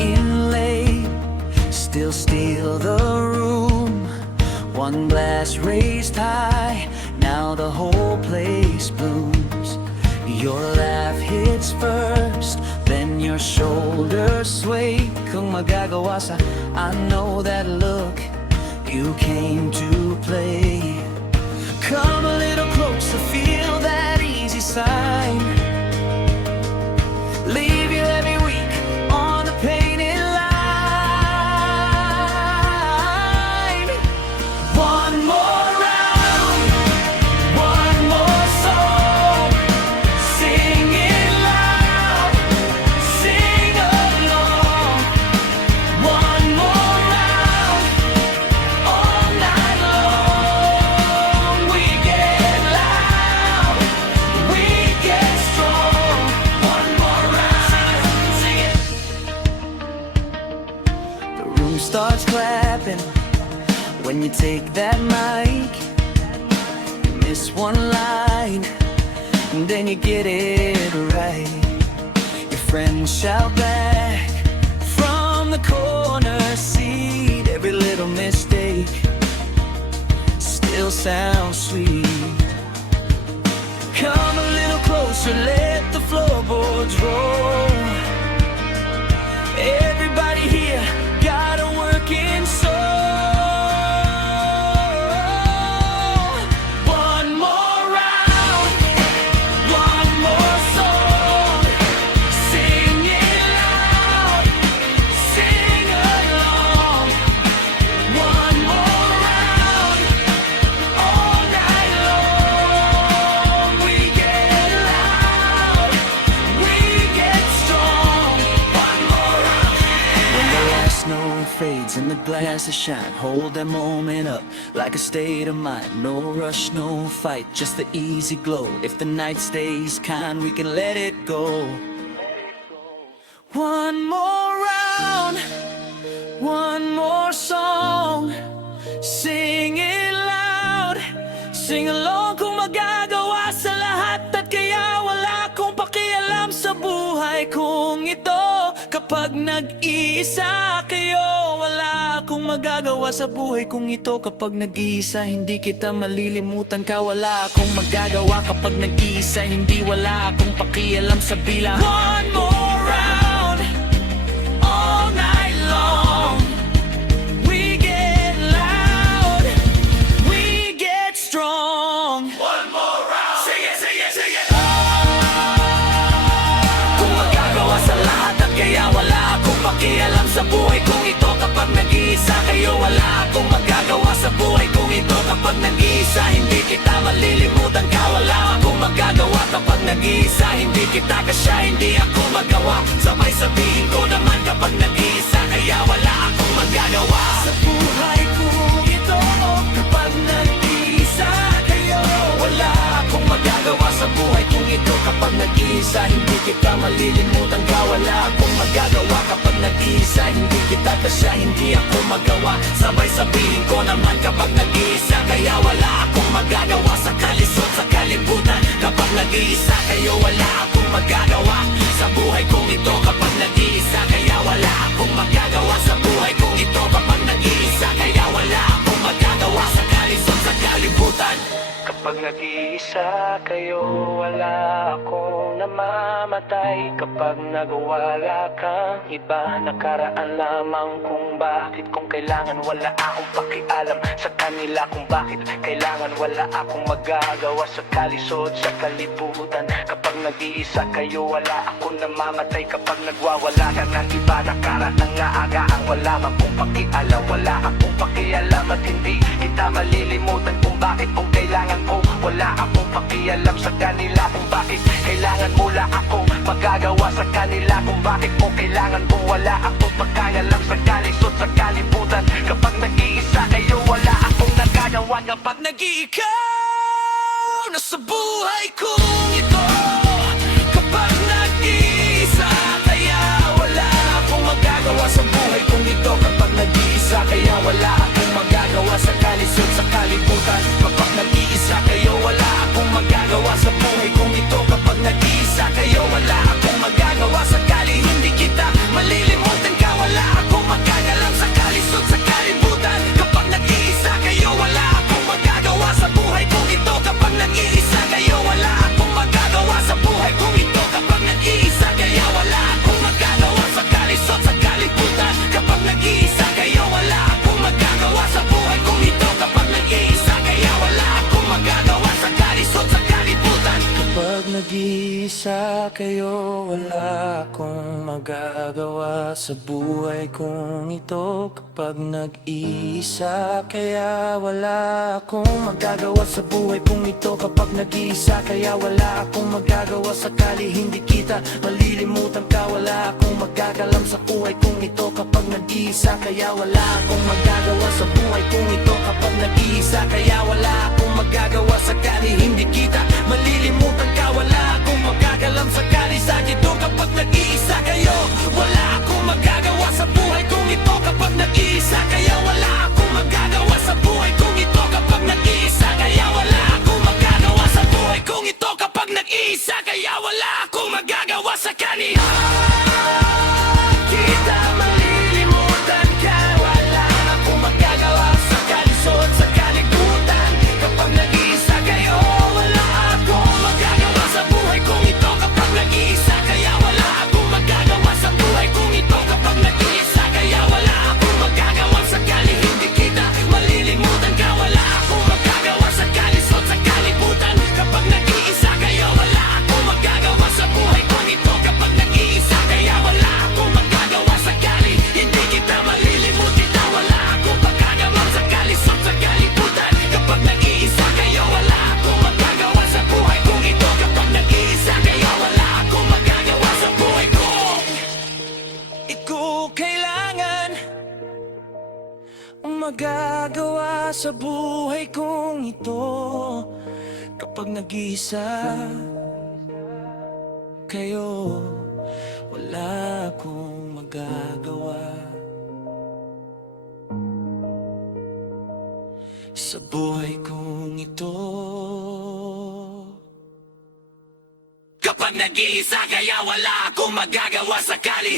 in late, still steal the room. One glass raised high, now the whole place blooms. Your laugh hits first, then your shoulders sway. Kung magagawa sa I know that look, you came to play. Come a little closer, feel that easy sign. Leave your heavy week on the painted line. One more round, one more song. Sing it loud, sing along. One more round, all night long. We get loud, we get strong. One more round, sing it. The room starts clapping when you take that mic. You miss one line, and then you get it right. Your friends shout back from the corner seat. Every little mistake still sounds sweet. Come a little closer, let the floorboards roll. Everybody here got a working soul. One more round, one more song. Sing it loud, sing along. One more round, all night long. We get loud, we get strong. One more round. When the last snow fades and the glasses shine, hold that moment up like a state of mind. No rush, no fight, just the easy glow. If the night stays kind, we can let it go. One more round, one more song. Sing it loud, sing along. Kung magagawa sa lahat at kaya wala akong pakialam sa buhay kong ito. Kapag nag-iisa kayo, wala akong magagawa sa buhay kong ito. Kapag nag-iisa, hindi kita malilimutan ka. Wala akong magagawa kapag nag-iisa, hindi wala akong pakialam sa bilang. One more round, all night long. We get loud, we get strong. One more round, sing it, sing it, sing it. Kung magagawa sa lahat at kaya wala akong pakialam sa buhay kong ito. Kapag nag-iisa kayo, wala akong magagawa sa buhay kong ito. Kapag nag-iisa, hindi kita malilimutan ka. Wala akong magagawa kapag nag-iisa, hindi kita kasya, hindi ako magawa. Sabay sabihin ko naman kapag nag-iisa, kaya wala akong magagawa sa buhay kong ito. Kapag nag-iisa kayo, wala akong magagawa sa buhay kong ito. Kapag nag-iisa, hindi kita malilimutan ka. Wala akong magagawa kapag nag-iisa, hindi kita kasya, hindi ako magawa. Sabay sabihin ko naman kapag nag-iisa, kaya wala akong magagawa sa kalisod, sa kalibutan. Kapag nag-iisa kayo, wala akong magagawa sa buhay kong ito. Kapag nag-iisa, kaya wala akong magagawa sa buhay kong ito. Kapag nag-iisa, kaya wala akong magagawa sa kalisod, sa kalibutan. Kapag nag-iisa kayo, wala akong namamatay. Kapag nagwala kang iba, nakaraan lamang kung bakit. Kung kailangan, wala akong pakialam sa kanila kung bakit. Kailangan, wala akong magagawa sa kalisod, sa kalibutan. Kapag nag-iisa kayo, wala akong namamatay. Kapag nagwawala ka ng iba, nakaraan nga agaang wala man kung pakialam. Wala akong pakialam at hindi kita malilimutan kung bakit. Kung kailangan ko, wala akong pakialam sa kanila kung bakit. Kailangan wala akong magagawa sa kanila kung bakit. Kung kailangan ko, wala akong pakialam sa kalisod, sa kalibutan. Kapag nag-iisa kayo, wala akong nagagawa. Kapag nag-iikaw na sa buhay kong ito. Kapag nag-iisa, kaya wala akong magagawa sa buhay kong ito. Kapag nag-iisa, kaya wala akong magagawa sa kalisod, sa kalibutan. Kapag nag-iisa kayo, wala akong magagawa sa buhay kong ito. Kapag nag-iisa kayo, wala akong magagawa sa kali. Hindi kita malilimutan ka. nag-iisa kayo, wala akong magagawa sa buhay kong ito. Kapag nag-iisa kaya wala akong magagawa sa buhay kong ito. Kapag nag-iisa kaya wala akong magagawa sakali hindi kita malilimutan ka. Wala akong magagalam sa buhay kong ito. Kapag nag-iisa kaya wala akong magagawa sa buhay kong ito. Kapag nag-iisa kaya wala akong magagawa sakali hindi kita malilimutan ka. Wala akong magagalam sakali sa dito. Kapag nag-iisa kayo, wala akong magagawa sa buhay kong ito. Kapag nag-iisa kaya wala akong magagawa sa buhay kong ito. Kapag nag-iisa kaya wala akong magagawa sa buhay kong ito. Kapag nag-iisa kaya wala akong magagawa sakali kita malilimutan ka. Wala akong magagawa sa kalisod sa kalikutan. Kapag nag-iisa kayo, wala akong magagawa sa buhay kong ito. Kapag nag-iisa kaya wala akong magagawa sa buhay kong ito. Kapag nag-iisa kaya wala akong magagawa sakali hindi kita malilimutan ka. Wala akong magagawa sa kalisod sa kalibutan. Kapag nag-iisa kayo, wala akong magagawa sa buhay kong ito. Kapag nag-iisa kaya wala akong magagawa sakali hindi kita malilimutan ka. Wala akong magagawa sa kalisod sa kalibutan. Kapag nag-iisa kayo, wala akong magagawa sa buhay kong ito. Kapag nag-iisa kayo, wala akong magagawa sa buhay ko. Ikaw kailangan ang magagawa sa buhay kong ito. Kapag nag-iisa kayo, wala akong magagawa sa buhay kong ito. Kapag nag-iisa kaya wala akong magagawa sakali